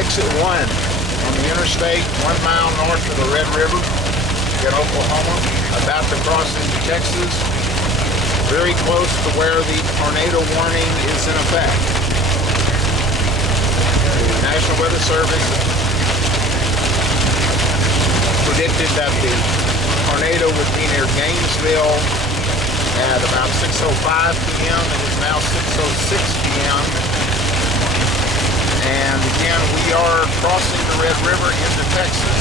exit 1 on the interstate, 1 mile north of the Red River in Oklahoma, about to cross into Texas, very close to where the tornado warning is in effect. The National Weather Service predicted that the tornado would be near Gainesville at about 6:05 p.m. It is now 6:06 p.m. And again, we are crossing the Red River into Texas.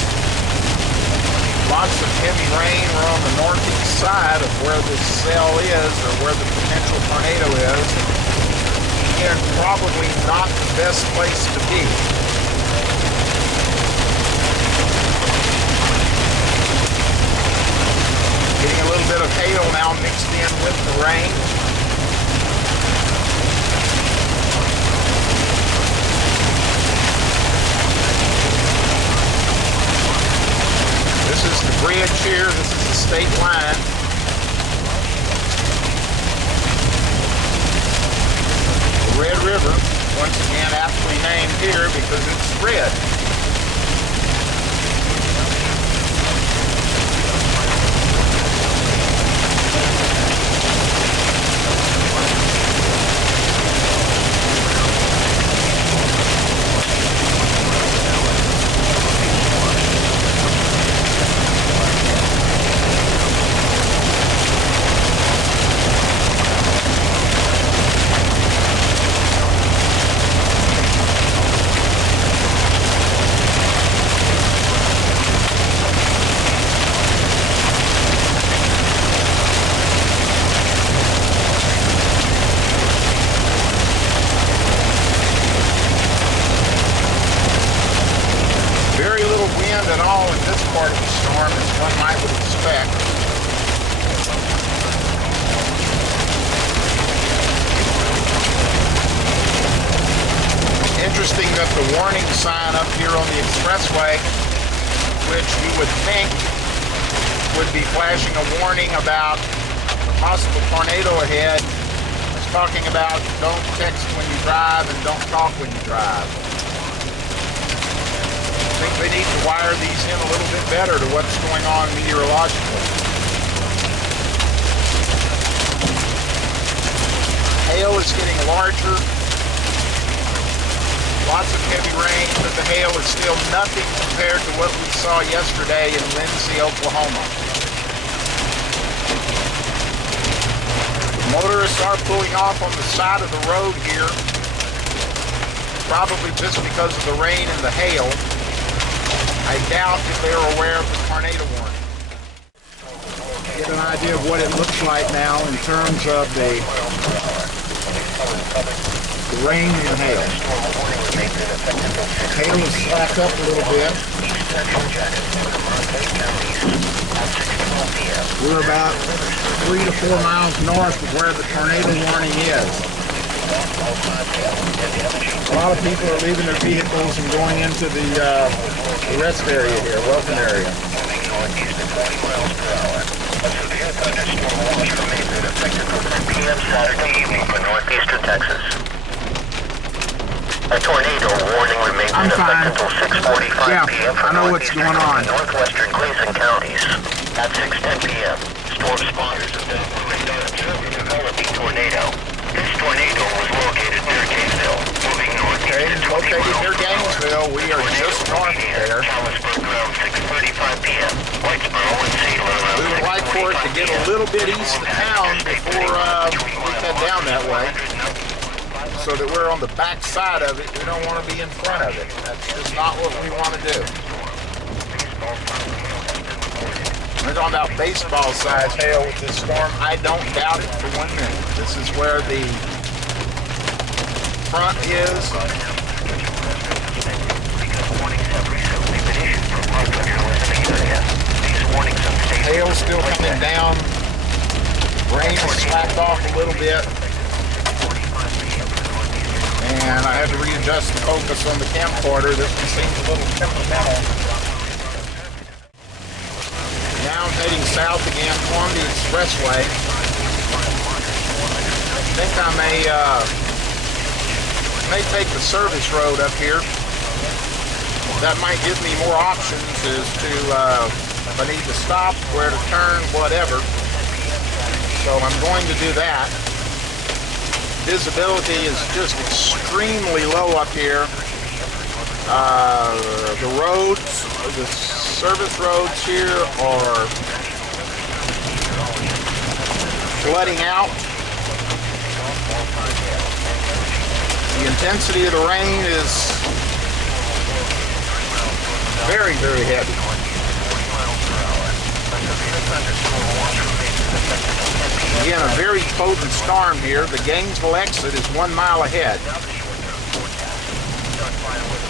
Lots of heavy rain. We're on the northeast side of where this cell is, or where the potential tornado is. And probably not the best place to be. Getting a little bit of hail now mixed in with the rain. This is the bridge here. This is the state line. The Red River, once again aptly named here because it's red. At all in this part of the storm as one might would expect. Interesting that the warning sign up here on the expressway, which you would think would be flashing a warning about a possible tornado ahead, is talking about don't text when you drive and don't talk when you drive. I think they need to wire these in a little bit better to what's going on meteorologically. Hail is getting larger. Lots of heavy rain, but the hail is still nothing compared to what we saw yesterday in Windshield, Oklahoma. The motorists are pulling off on the side of the road here, probably just because of the rain and the hail. I doubt if they're aware of the tornado warning. Get an idea of what it looks like now in terms of the rain and hail. Hail has slacked up a little bit. We're about 3 to 4 miles north of where the tornado warning is. A lot of people are leaving their vehicles and going into the rest area here, welcome area. Saturday evening for northeastern Texas. A tornado warning remains in effect until 6:45 p.m. for northeastern and northwestern Grayson counties. At 6:10 p.m., storm spotters have been observed a developing tornado. This tornado was located near Gainesville, moving northeast at 20 miles near Gainesville. We are just north of there. Challengeburg around 6:35 p.m. Whitesboro and Salem around 6:45. We would like for it to get a little bit east of town before we head down that way, so that we're on the back side of it. We don't want to be in front of it. That's just not what we want to do. We're talking about baseball-sized hail with this storm. I don't doubt it for 1 minute. This is where the front is. Hail still coming down. Rain has slacked off a little bit. And I had to readjust the focus on the camcorder. This one seems a little temperamental. Now I'm heading south again on the expressway. I think I may take the service road up here. that might give me more options as to if I need to stop, where to turn, whatever. So I'm going to do that. Visibility is just extremely low up here. The roads, the service roads here are flooding out. The intensity of the rain is very, very heavy. Again, a very potent storm here. The Gainesville exit is 1 mile ahead.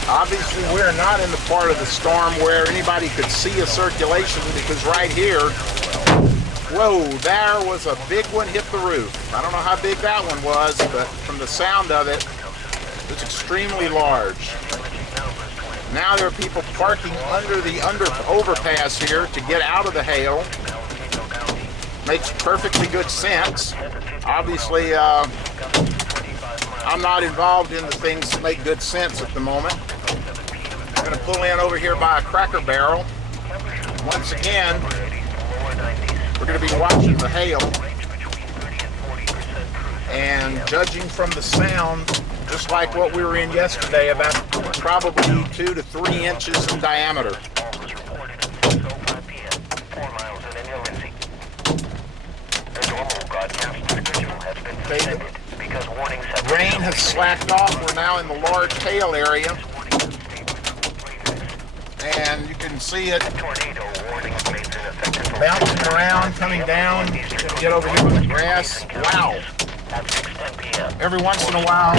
Obviously, we're not in the part of the storm where anybody could see a circulation, because right here, whoa, there was a big one hit the roof. I don't know how big that one was, but from the sound of it, it's extremely large. Now there are people parking under the overpass here to get out of the hail. Makes perfectly good sense. Obviously, I'm not involved in the things that make good sense at the moment. I'm going to pull in over here by a Cracker Barrel. Once again, we're going to be watching the hail. And judging from the sound, just like what we were in yesterday, about probably 2 to 3 inches in diameter. Okay, rain has slacked off. We're now in the large hail area. And you can see it bouncing around, coming down. Get over here on the grass. Wow. Every once in a while.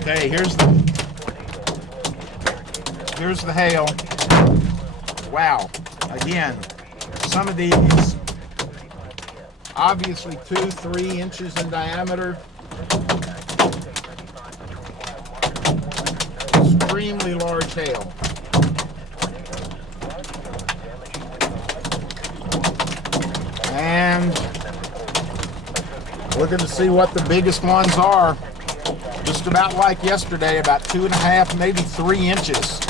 Okay, here's the hail. Wow. Again, some of these obviously 2-3 inches in diameter. Extremely large hail. And we're going to see what the biggest ones are. Just about like yesterday, about 2.5, maybe 3 inches.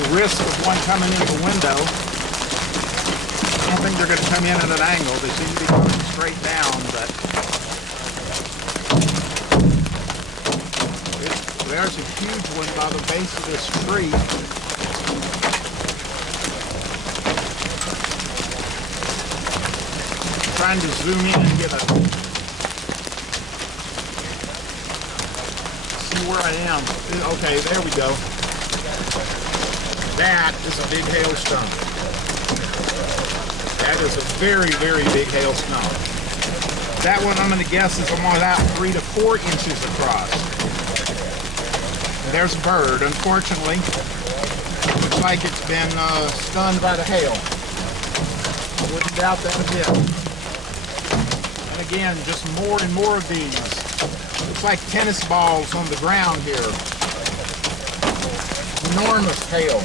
The risk of one coming in the window. I don't think they're going to come in at an angle. They seem to be coming straight down, but there's a huge one by the base of this tree. I'm trying to zoom in and get see where I am. Okay, there we go. That is a big hailstone. That is a very, very big hailstone. That one, I'm going to guess, is about 3 to 4 inches across. And there's a bird, unfortunately. Looks like it's been stunned by the hail. I wouldn't doubt that a bit. And again, just more and more of these. Looks like tennis balls on the ground here. Enormous hail.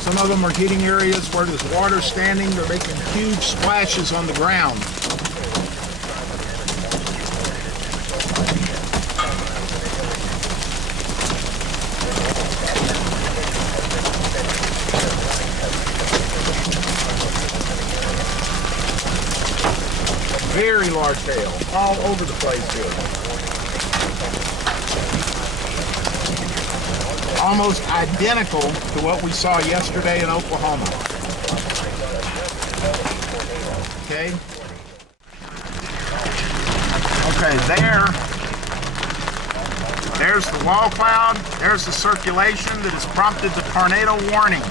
Some of them are hitting areas where there's water standing. They're making huge splashes on the ground. Very large hail, all over the place here. Almost identical to what we saw yesterday in Oklahoma. Okay. Okay, there's the wall cloud. There's the circulation that has prompted the tornado warning.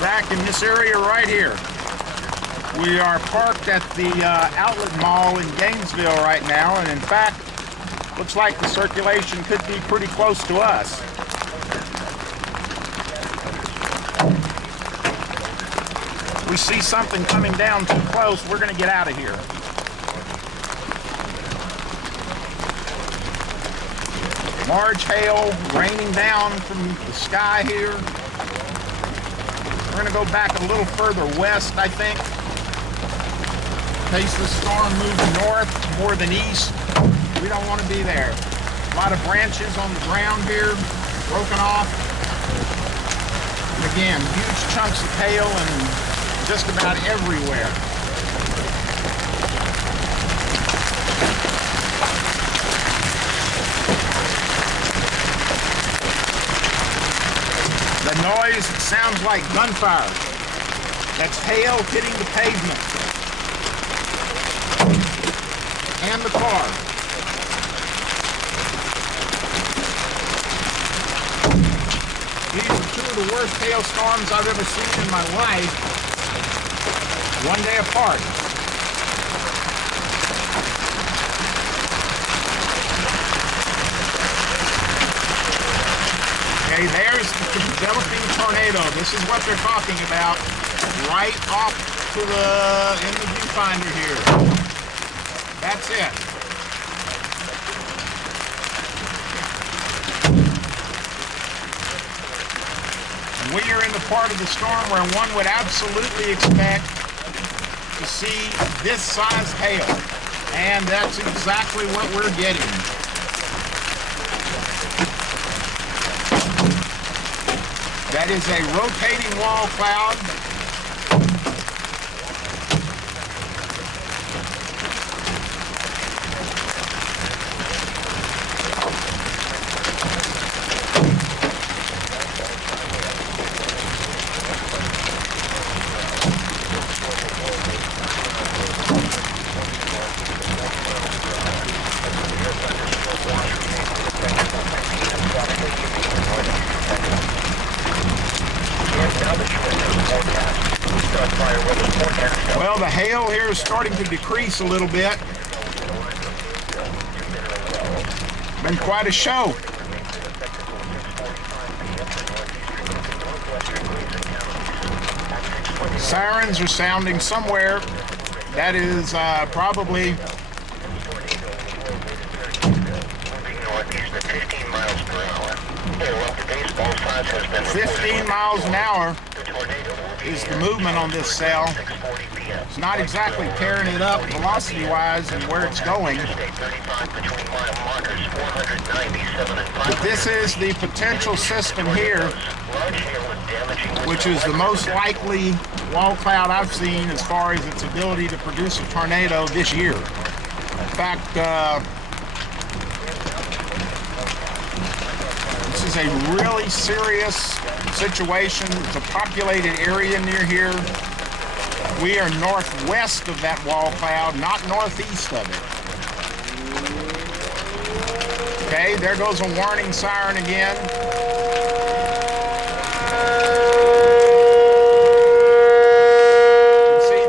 Back in this area right here. We are parked at the outlet mall in Gainesville right now, and in fact, looks like the circulation could be pretty close to us. We see something coming down too close, we're going to get out of here. Large hail raining down from the sky here. We're going to go back a little further west, I think. In case the storm moves north more than east, we don't want to be there. A lot of branches on the ground here, broken off. And again, huge chunks of hail and just about everywhere. The noise sounds like gunfire. That's hail hitting the pavement and the car. These are two of the worst hailstorms I've ever seen in my life, one day apart. Okay, there's the developing tornado. This is what they're talking about, right off to in the viewfinder here. That's it. We are in the part of the storm where one would absolutely expect to see this size hail, and that's exactly what we're getting. That is a rotating wall cloud. Well, the hail here is starting to decrease a little bit. Been quite a show. Sirens are sounding somewhere. That is probably 15 miles an hour is the movement on this cell. It's not exactly tearing it up velocity-wise and where it's going. But this is the potential system here, which is the most likely wall cloud I've seen as far as its ability to produce a tornado this year. In fact, this is a really serious situation. It's a populated area near here. We are northwest of that wall cloud, not northeast of it. Okay, there goes a warning siren again. You can see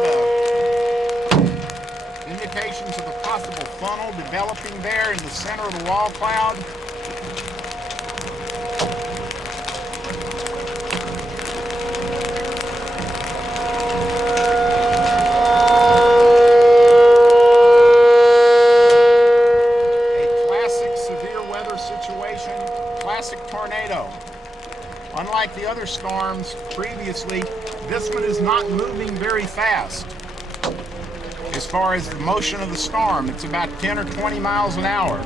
the indications of a possible funnel developing there in the center of the wall cloud. Unlike the other storms previously, this one is not moving very fast. As far as the motion of the storm, it's about 10 or 20 miles an hour.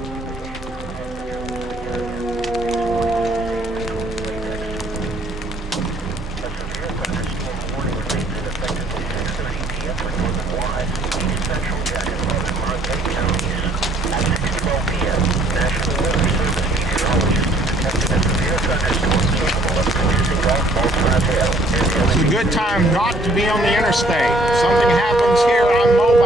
It's a good time not to be on the interstate. If something happens here, I'm mobile.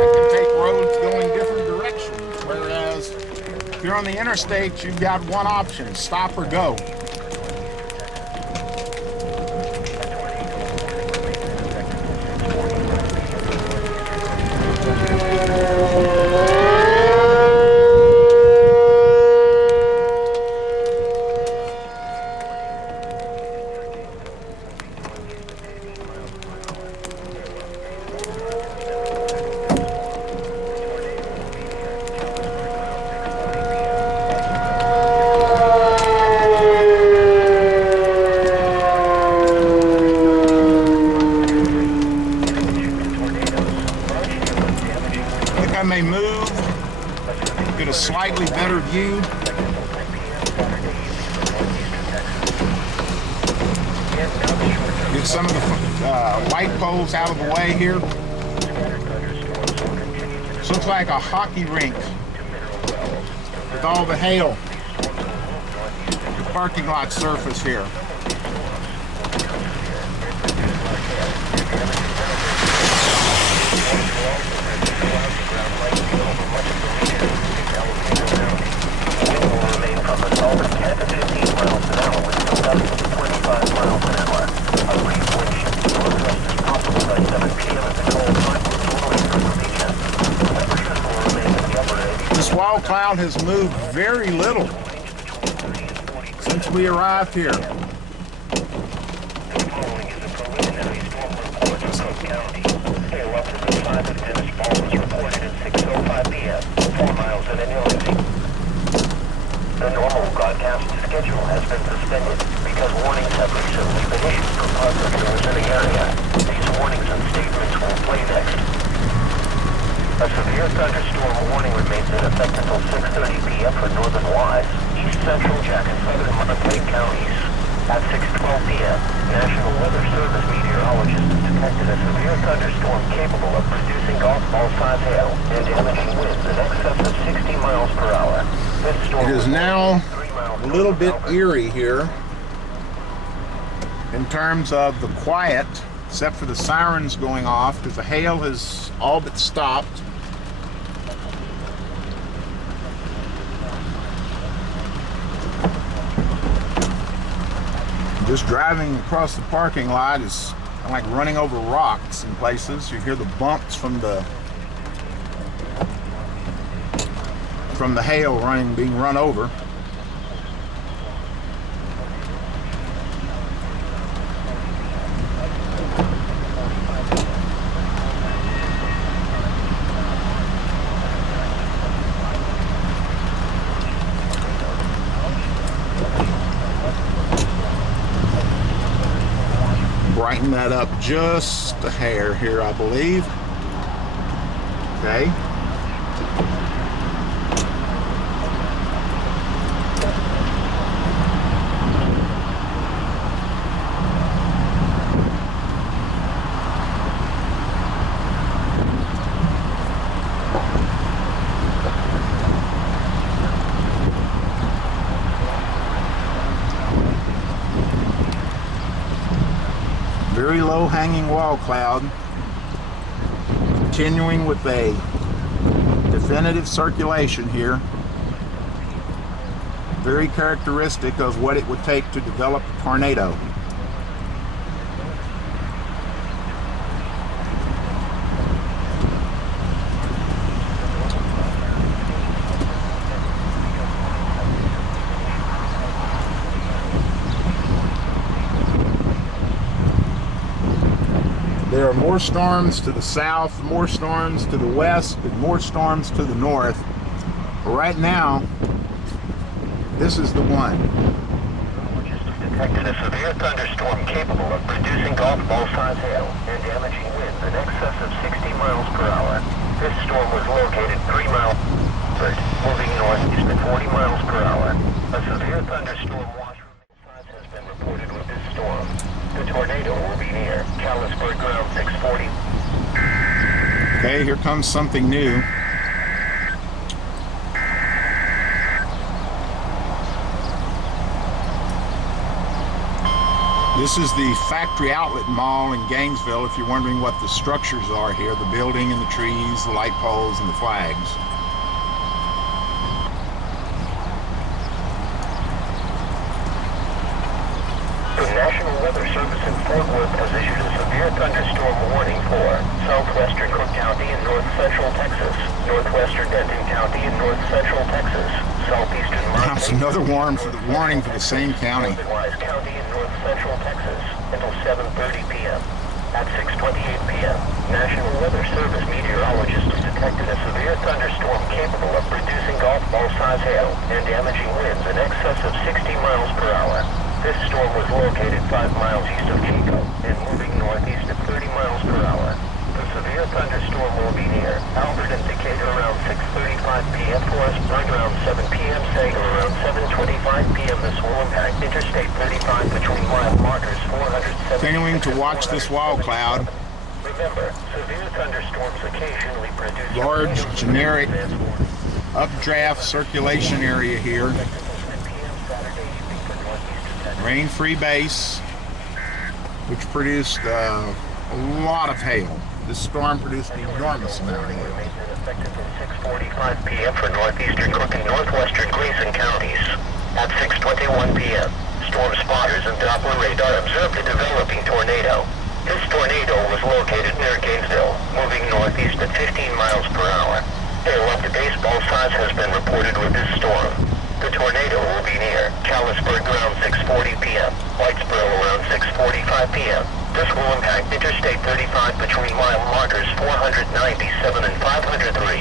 I can take roads going different directions. Whereas if you're on the interstate, you've got one option, stop or go. I may move, get a slightly better view. Get some of the light poles out of the way here. This looks like a hockey rink with all the hail. The parking lot surface here. This wild cloud has moved very little since we arrived here. The normal broadcast schedule has been suspended because warnings have recently been issued for thunderstorms in the area. These warnings and statements will play next. A severe thunderstorm warning remains in effect until 6:30 p.m. for northern Wise, east central Jack and southern Monterey counties. At 6:12 p.m., National Weather Service meteorologists detected a severe thunderstorm capable of producing golf ball-sized hail and damaging winds in excess of 60 miles per hour. It is now a little bit eerie here in terms of the quiet, except for the sirens going off, because the hail has all but stopped. Just driving across the parking lot is kind of like running over rocks in places. You hear the bumps from the hail being run over. Brighten that up just a hair here, I believe. Okay. Very low hanging wall cloud, continuing with a definitive circulation here. Very characteristic of what it would take to develop a tornado. There are more storms to the south, more storms to the west, and more storms to the north. But right now, this is the one. Detected a severe thunderstorm capable of producing golf ball-sized hail and damaging winds in excess of 60 miles per hour. This storm was located 3 miles moving northeast at 40 miles per hour. A severe thunderstorm watch has been reported with this storm. The tornado will be near Callisburg ground 640. Okay, here comes something new. This is the factory outlet mall in Gainesville, if you're wondering what the structures are here, the building and the trees, the light poles and the flags. The National Weather Service in Fort Worth has issued a severe thunderstorm warning for southwestern Cooke County and north central Texas, northwestern Denton County and north central Texas, southeastern That's another warning for the same county. Wise County and north central Texas until 7:30 p.m. At 6:28 p.m., National Weather Service meteorologists detected a severe thunderstorm capable of producing golf ball-sized hail and damaging winds in excess of 60 miles per hour. This storm was located 5 miles east of Chico and moving northeast at 30 miles per hour. The severe thunderstorm will be near Albert indicator around 6:35 p.m. for us, right around 7 p.m. Sager around 7:25 p.m. This will impact Interstate 35 between mile markers 470. Continuing to watch this wall cloud. Remember, severe thunderstorms occasionally produce large generic updraft circulation area here. Rain-free base, which produced a lot of hail. This storm produced an enormous amount of hail. Effective at 6:45 p.m. for northeastern Cooke and northwestern Grayson counties. At 6:21 p.m., storm spotters and Doppler radar observed a developing tornado. This tornado was located near Gainesville, moving northeast at 15 miles per hour. Hail up to baseball size has been reported with this storm. The tornado will be near Calisburg around 6:40 p.m., Whitesboro around 6:45 p.m. This will impact Interstate 35 between mile markers 497 and 503.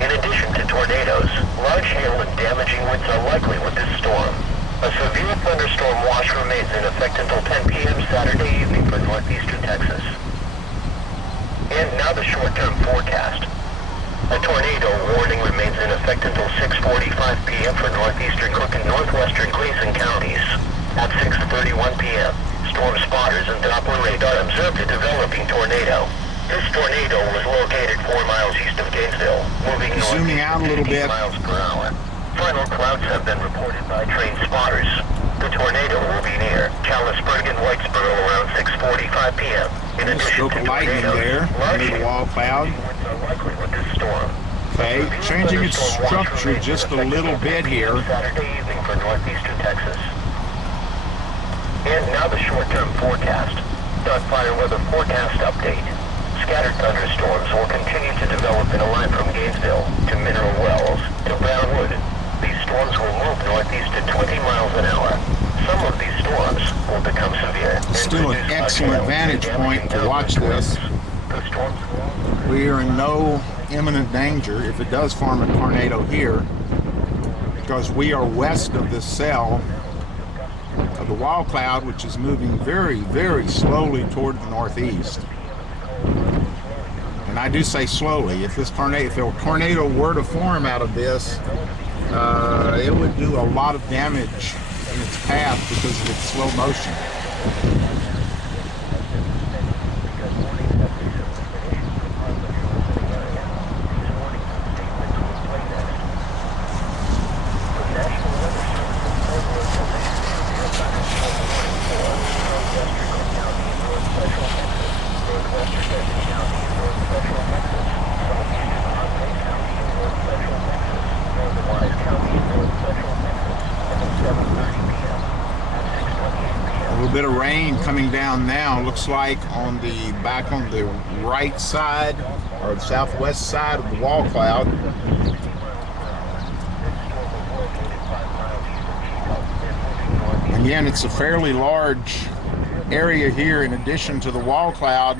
In addition to tornadoes, large hail and damaging winds are likely with this storm. A severe thunderstorm watch remains in effect until 10 p.m. Saturday evening for northeastern Texas. And now the short-term forecast. A tornado warning remains in effect until 6:45 p.m. for northeastern Cooke and northwestern Grayson counties. At 6:31 p.m., storm spotters and Doppler radar observed a developing tornado. This tornado was located 4 miles east of Gainesville, moving zooming out a little bit. miles per hour. Final clouds have been reported by train spotters. The tornado will be near Calisburg and Whitesboro around 6:45 p.m. In addition to lightning there under the wall cloud. Okay, changing its structure just a little bit here. Saturday evening for northeastern Texas. And now the short-term forecast. Fire weather forecast update. Scattered thunderstorms will continue to develop in a line from Gainesville to Mineral Wells to Brownwood. These storms will move northeast at 20 miles an hour. Some of these storms will become severe. Still an excellent vantage point to watch this. We are in no imminent danger if it does form a tornado here, because we are west of this cell of the wall cloud, which is moving very, very slowly toward the northeast. And I do say slowly. If a tornado were to form out of this, it would do a lot of damage in its path because of its slow motion. Bit of rain coming down now. Looks like on the right side or the southwest side of the wall cloud. Again, it's a fairly large area here in addition to the wall cloud.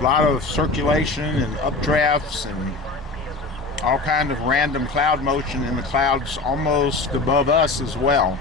A lot of circulation and updrafts and all kind of random cloud motion in the clouds almost above us as well.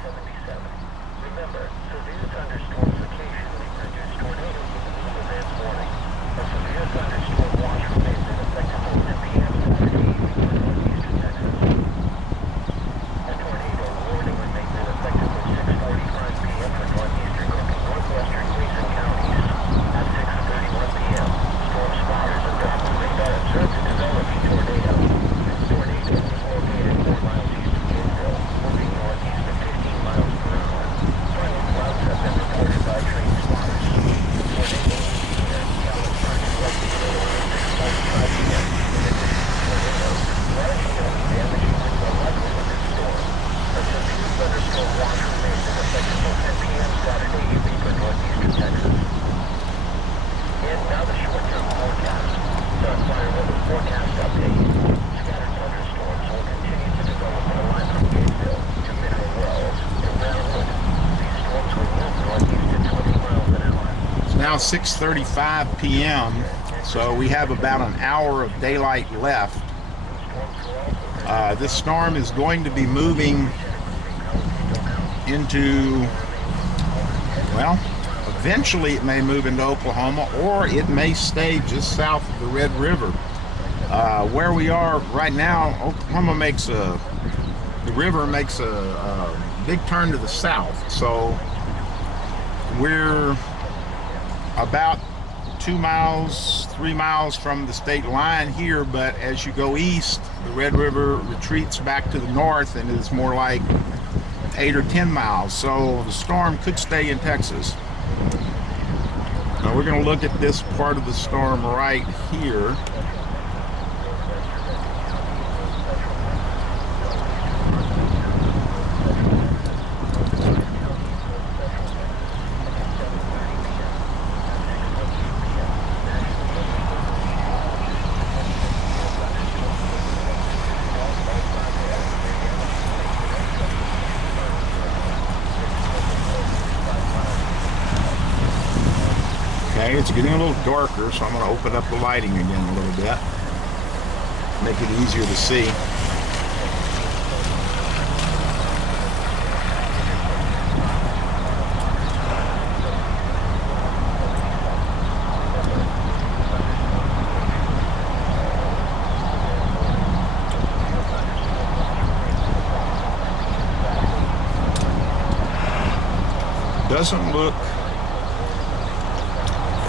Now 6:35 p.m. so we have about an hour of daylight left. This storm is going to be moving into, well, a Eventually it may move into Oklahoma, or it may stay just south of the Red River. Where we are right now, Oklahoma makes the river makes a big turn to the south. So we're about 2 miles, 3 miles from the state line here, but as you go east, the Red River retreats back to the north and is more like 8 or 10 miles. So the storm could stay in Texas. Now we're going to look at this part of the storm right here. It's getting a little darker, so I'm going to open up the lighting again a little bit, make it easier to see. Doesn't look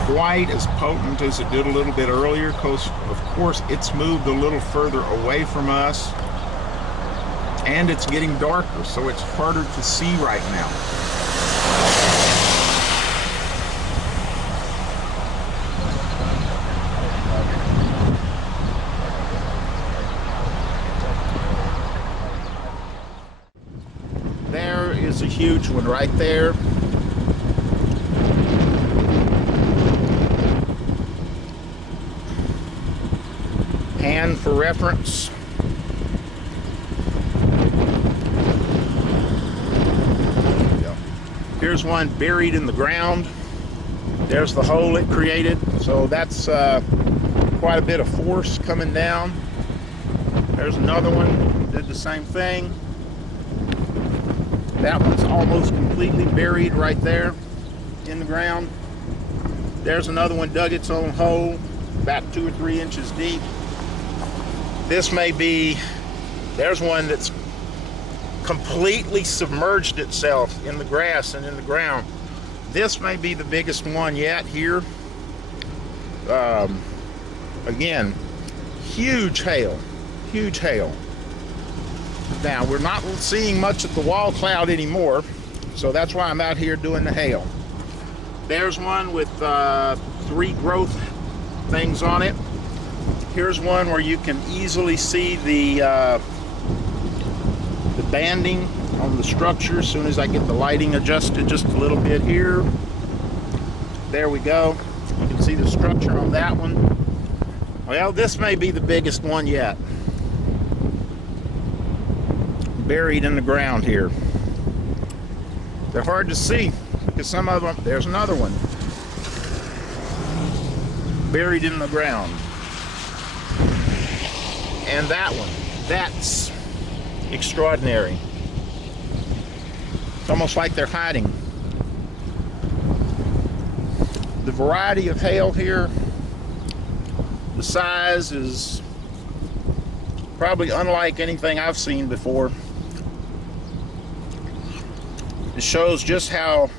quite as potent as it did a little bit earlier, because of course it's moved a little further away from us and it's getting darker, so it's harder to see right now. There is a huge one right there. And for reference, here's one buried in the ground. There's the hole it created. So that's quite a bit of force coming down. There's another one, did the same thing. That one's almost completely buried right there in the ground. There's another one, dug its own hole, about 2 or 3 inches deep. This may be, there's one that's completely submerged itself in the grass and in the ground. This may be the biggest one yet here. Again, huge hail, huge hail. Now, we're not seeing much of the wall cloud anymore, so that's why I'm out here doing the hail. There's one with 3 growth things on it. Here's one where you can easily see the banding on the structure as soon as I get the lighting adjusted just a little bit here. There we go. You can see the structure on that one. Well, this may be the biggest one yet. Buried in the ground here. They're hard to see because some of them, there's another one. Buried in the ground. And that one, that's extraordinary. It's almost like they're hiding. The variety of hail here, the size is probably unlike anything I've seen before. It shows just how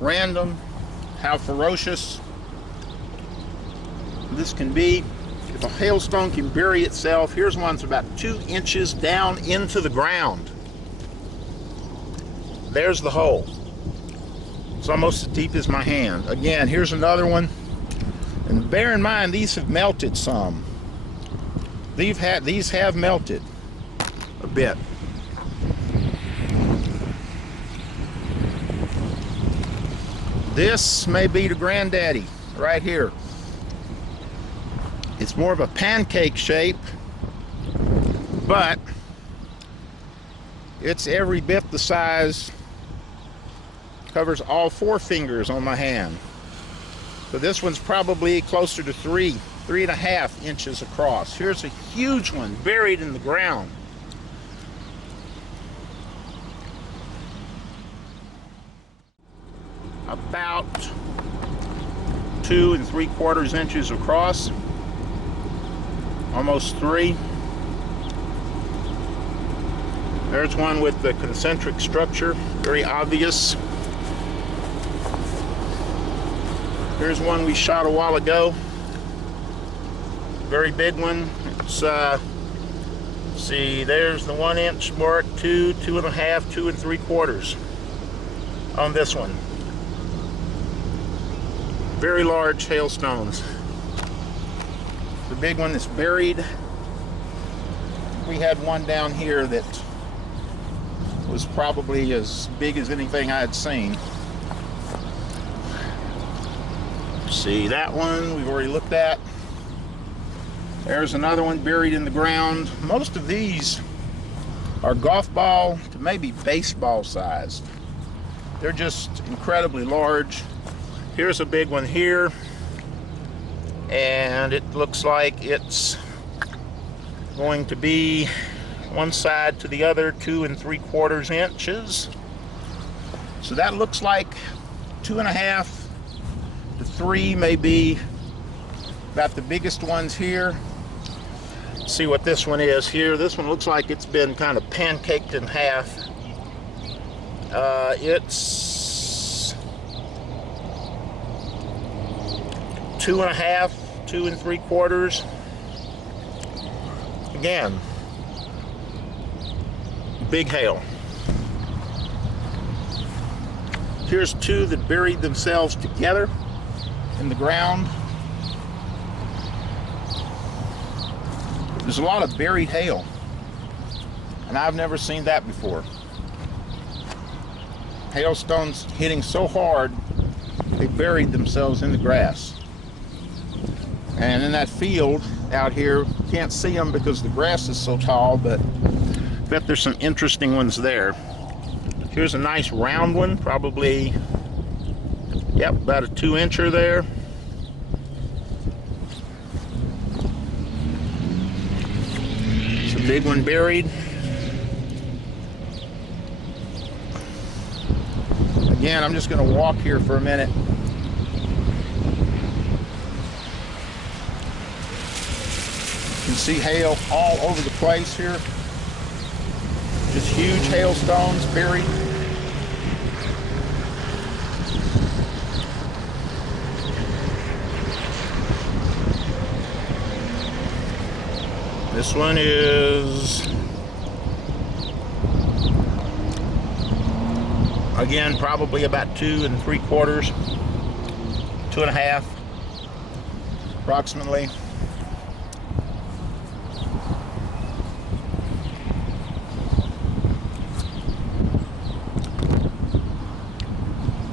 random, how ferocious this can be. If a hailstone can bury itself, here's one that's about 2 inches down into the ground. There's the hole. It's almost as deep as my hand. Again, here's another one. And bear in mind, these have melted some. These have melted a bit. This may be the granddaddy right here. It's more of a pancake shape, but it's every bit the size, covers all 4 fingers on my hand. So this one's probably closer to 3.5 inches across. Here's a huge one buried in the ground. about 2 3/4 inches across, almost 3. There's one with the concentric structure, very obvious. Here's one we shot a while ago, very big one. It's see, there's the 1 inch mark, 2, 2.5, 2 3/4 on this one. Very large hailstones. The big one is buried. We had one down here that was probably as big as anything I had seen. See, that one we've already looked at. There's another one buried in the ground. Most of these are golf ball to maybe baseball sized. They're just incredibly large. Here's a big one here, and it looks like it's going to be one side to the other 2 3/4 inches. So that looks like 2.5 to 3, maybe about the biggest ones here. Let's see what this one is here. This one looks like it's been kind of pancaked in half. It's 2.5, 2 3/4. Again, big hail. Here's 2 that buried themselves together in the ground. There's a lot of buried hail, and I've never seen that before. Hailstones hitting so hard they buried themselves in the grass. And in that field out here, can't see them because the grass is so tall, but I bet there's some interesting ones there. Here's a nice round one, probably, yep, about a 2 incher there. It's a big one buried. Again, I'm just going to walk here for a minute. You can see hail all over the place here. Just huge hailstones buried. This one is, again, probably about 2 3/4, 2.5, approximately.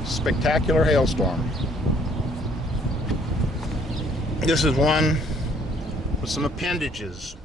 Spectacular hailstorm. This is one with some appendages.